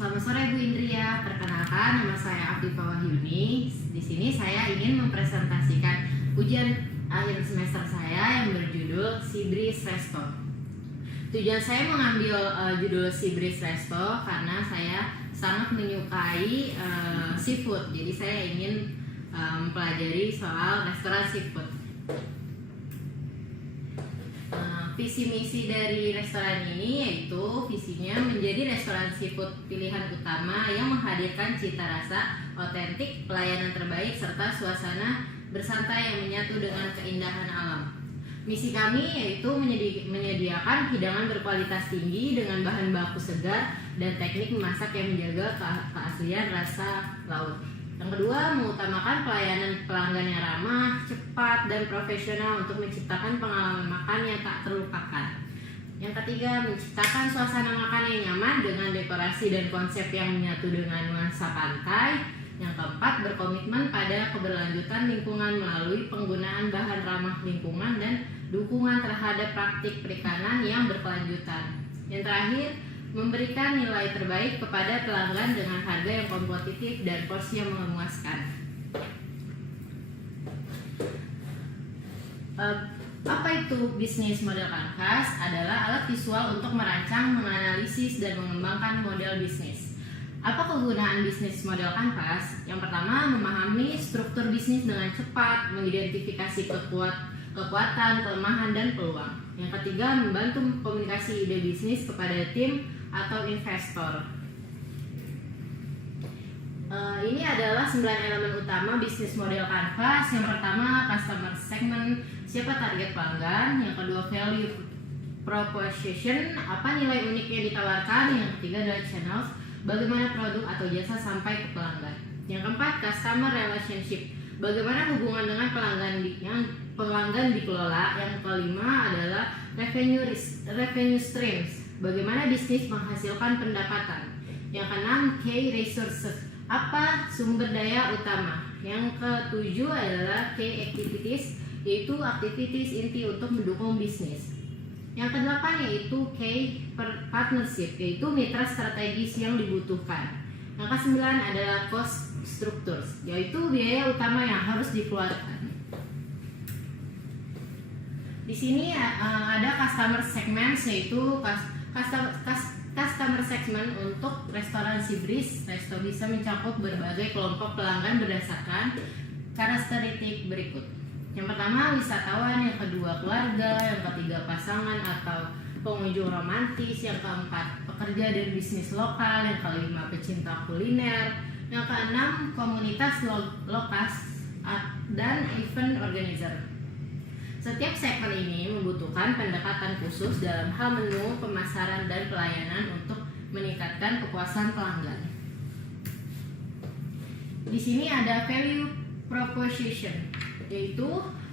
Selamat sore Bu Indria. Perkenalkan, nama saya Afifah Wahyuni. Di sini saya ingin mempresentasikan ujian akhir semester saya yang berjudul Sibris Resto. Tujuan saya mengambil judul Sibris Resto karena saya sangat menyukai seafood. Jadi saya ingin mempelajari soal restoran seafood. Visi misi dari restoran ini yaitu visinya menjadi restoran seafood pilihan utama yang menghadirkan cita rasa otentik, pelayanan terbaik, serta suasana bersantai yang menyatu dengan keindahan alam. Misi kami yaitu menyediakan hidangan berkualitas tinggi dengan bahan baku segar dan teknik memasak yang menjaga keaslian rasa laut. Yang kedua, mengutamakan pelayanan pelanggan yang ramah, cepat, dan profesional untuk menciptakan pengalaman makan yang tak terlupakan. Yang ketiga, menciptakan suasana makan yang nyaman dengan dekorasi dan konsep yang menyatu dengan nuansa pantai. Yang keempat, berkomitmen pada keberlanjutan lingkungan melalui penggunaan bahan ramah lingkungan dan dukungan terhadap praktik perikanan yang berkelanjutan. Yang terakhir, memberikan nilai terbaik kepada pelanggan dengan harga yang kompetitif dan porsi yang memuaskan. Apa itu bisnis model kanvas? Adalah alat visual untuk merancang, menganalisis, dan mengembangkan model bisnis. Apa kegunaan bisnis model kanvas? Yang pertama, memahami struktur bisnis dengan cepat, mengidentifikasi kekuatan, kelemahan, dan peluang. Yang ketiga, membantu komunikasi ide bisnis kepada tim atau investor. Ini adalah 9 elemen utama bisnis model kanvas. Yang pertama, customer segment, siapa target pelanggan. Yang kedua, value proposition, apa nilai unik yang ditawarkan. Yang ketiga adalah channels, bagaimana produk atau jasa sampai ke pelanggan. Yang keempat, customer relationship, bagaimana hubungan dengan pelanggan dikelola. Yang kelima adalah revenue streams, bagaimana bisnis menghasilkan pendapatan. Yang keenam, key resources, apa sumber daya utama. Yang ketujuh adalah key activities, yaitu aktivitas inti untuk mendukung bisnis. Yang kedelapan yaitu key partnership, yaitu mitra strategis yang dibutuhkan. Yang kesembilan adalah cost structures, yaitu biaya utama yang harus dikeluarkan. Di sini ada customer segments, yaitu customer segment untuk restoran Sibris Resto bisa mencakup berbagai kelompok pelanggan berdasarkan karakteristik berikut. Yang pertama, wisatawan. Yang kedua, keluarga. Yang ketiga, pasangan atau pengunjung romantis. Yang keempat, pekerja dan bisnis lokal. Yang kelima, pecinta kuliner. Yang keenam, komunitas lokas dan event organizer. Setiap segmen ini membutuhkan pendekatan khusus dalam hal menu, pemasaran, dan pelayanan untuk meningkatkan kepuasan pelanggan. Di sini ada value proposition, yaitu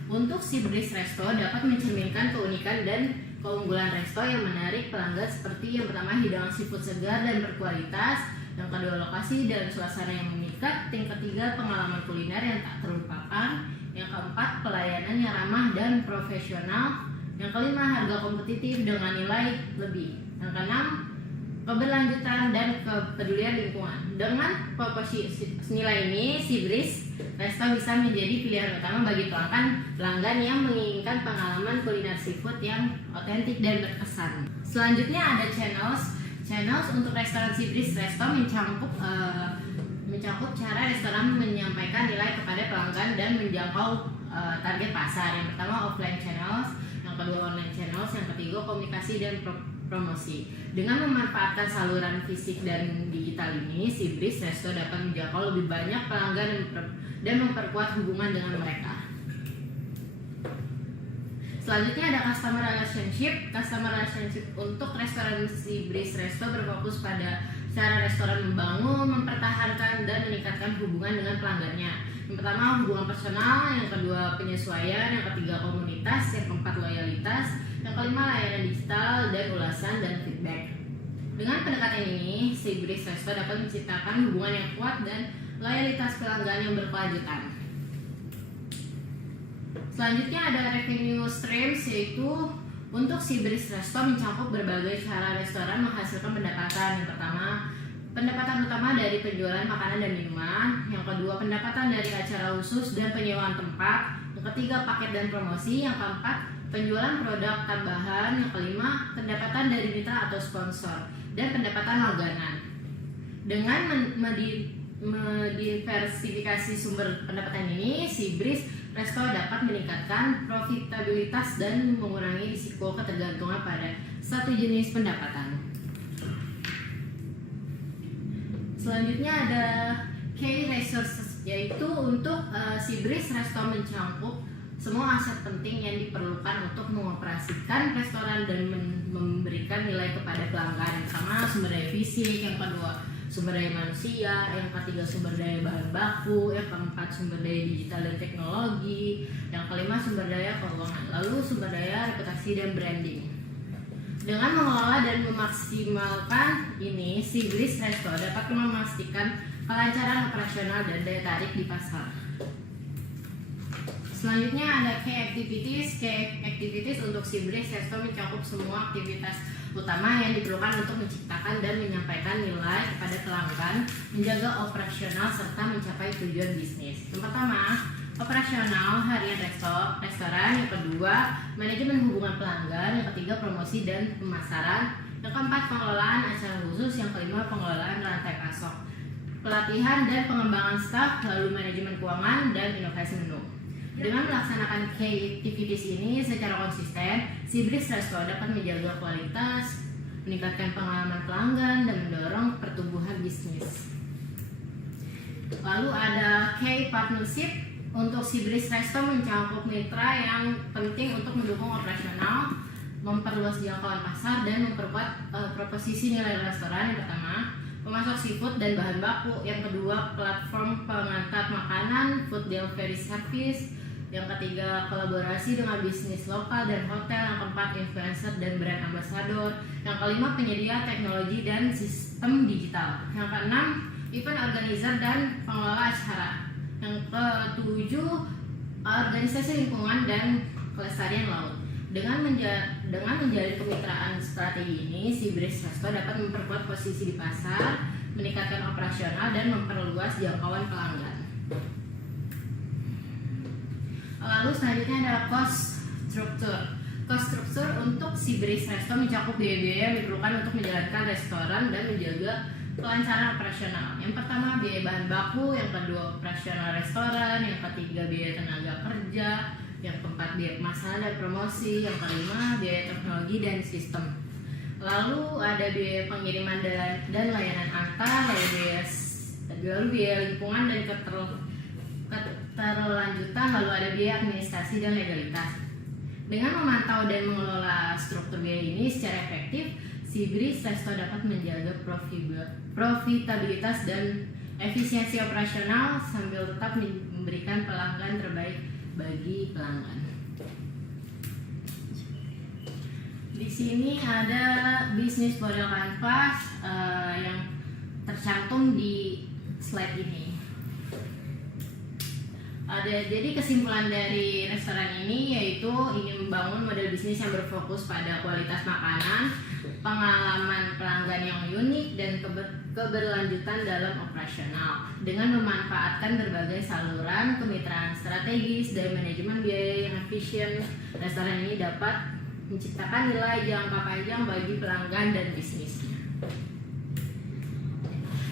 untuk Sibris Resto dapat mencerminkan keunikan dan keunggulan resto yang menarik pelanggan seperti yang pertama, hidangan seafood segar dan berkualitas. Yang kedua, lokasi dan suasana yang memikat. Yang ketiga, pengalaman kuliner yang tak terlupakan. Yang keempat, pelayanan yang ramah dan profesional. Yang kelima, harga kompetitif dengan nilai lebih. Yang keenam, keberlanjutan dan kepedulian lingkungan. Dengan proposisi nilai ini, Sibris Resto bisa menjadi pilihan utama bagi pelanggan yang menginginkan pengalaman kuliner seafood yang otentik dan berkesan. Selanjutnya ada channels. Channels untuk restoran Sibris Resto mencakup cara restoran menyampaikan nilai kepada pelanggan dan menjangkau target pasar. Yang pertama, offline channels. Yang kedua, online channels. Yang ketiga, komunikasi dan promosi. Dengan memanfaatkan saluran fisik dan digital ini, Sibris Resto dapat menjangkau lebih banyak pelanggan dan memperkuat hubungan dengan mereka. Selanjutnya ada customer relationship. Customer relationship untuk restoran Sibris Resto berfokus pada cara restoran membangun, mempertahankan, dan meningkatkan hubungan dengan pelanggannya. Yang pertama, hubungan personal. Yang kedua, penyesuaian. Yang ketiga, komunitas. Yang keempat, loyalitas. Yang kelima, layanan digital dan ulasan dan feedback. Dengan pendekatan ini, Sibris Resto dapat menciptakan hubungan yang kuat dan loyalitas pelanggan yang berkelanjutan. Selanjutnya ada revenue streams, yaitu untuk Sibris Resto mencakup berbagai cara restoran menghasilkan pendapatan. Yang pertama, pendapatan utama dari penjualan makanan dan minuman. Yang kedua, pendapatan dari acara khusus dan penyewaan tempat. Yang ketiga, paket dan promosi. Yang keempat, penjualan produk tambahan. Yang kelima, pendapatan dari mitra atau sponsor. Dan pendapatan langganan. Dengan mendiversifikasi sumber pendapatan ini, si Breeze Resto dapat meningkatkan profitabilitas dan mengurangi risiko ketergantungan pada satu jenis pendapatan. Selanjutnya ada key resources, yaitu untuk si Breeze Resto mencakup semua aset penting yang diperlukan untuk mengoperasikan restoran dan memberikan nilai kepada pelanggan. Yang pertama, sumber daya fisik. Yang kedua, sumber daya manusia. Yang ketiga, sumber daya bahan baku. Yang keempat, sumber daya digital dan teknologi. Yang kelima, sumber daya keuangan. Lalu sumber daya reputasi dan branding. Dengan mengelola dan memaksimalkan ini, si Breeze Resto dapat memastikan kelancaran operasional dan daya tarik di pasar. Selanjutnya ada key activities. Key activities untuk si Breeze Resto mencakup semua aktivitas utama yang diperlukan untuk menciptakan dan menyampaikan nilai kepada pelanggan, menjaga operasional serta mencapai tujuan bisnis. Yang pertama, operasional harian restoran. Yang kedua, manajemen hubungan pelanggan. Yang ketiga, promosi dan pemasaran. Yang keempat, pengelolaan acara khusus. Yang kelima, pengelolaan rantai pasok, pelatihan dan pengembangan staf, lalu manajemen keuangan dan inovasi menu. Dengan melaksanakan key activities ini secara konsisten, si Breeze Resto dapat menjaga kualitas, meningkatkan pengalaman pelanggan, dan mendorong pertumbuhan bisnis. Lalu ada key partnership. Untuk si Breeze Resto mencakup mitra yang penting untuk mendukung operasional, memperluas jangkauan pasar, dan memperkuat proposisi nilai restoran. Yang pertama, pemasok seafood dan bahan baku. Yang kedua, platform pengantar makanan, food delivery service. Yang ketiga, kolaborasi dengan bisnis lokal dan hotel. Yang keempat, influencer dan brand ambassador. Yang kelima, penyedia teknologi dan sistem digital. Yang keenam, event organizer dan pengelola acara. Yang ketujuh, organisasi lingkungan dan kelestarian laut. Dengan menjalin kemitraan strategi ini, si Breeze Resto dapat memperkuat posisi di pasar, meningkatkan operasional, dan memperluas jangkauan pelanggan. Lalu selanjutnya adalah cost structure. Cost structure untuk si Breeze Resto mencakup biaya-biaya yang diperlukan untuk menjalankan restoran dan menjaga kelancaran operasional. Yang pertama, biaya bahan baku. Yang kedua, operasional restoran. Yang ketiga, biaya tenaga kerja. Yang keempat, biaya pemasaran dan promosi. Yang kelima, biaya teknologi dan sistem. Lalu ada biaya pengiriman dan layanan antar, lalu biaya lingkungan dan keterlanjutan, lalu ada biaya administrasi dan legalitas. Dengan memantau dan mengelola struktur biaya ini secara efektif, si Breeze Resto dapat menjaga profitabilitas dan efisiensi operasional sambil tetap memberikan pelanggan terbaik bagi pelanggan. Di sini ada bisnis model kanvas yang tercantum di slide ini. Jadi kesimpulan dari restoran ini yaitu ingin membangun model bisnis yang berfokus pada kualitas makanan, pengalaman pelanggan yang unik, dan keberlanjutan dalam operasional. Dengan memanfaatkan berbagai saluran kemitraan strategis dan manajemen biaya yang efisien, restoran ini dapat menciptakan nilai jangka panjang bagi pelanggan dan bisnisnya.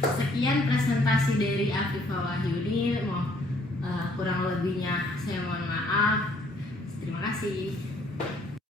Sekian presentasi dari Afifah Wahyuni. Kurang lebihnya saya mohon maaf. Terima kasih.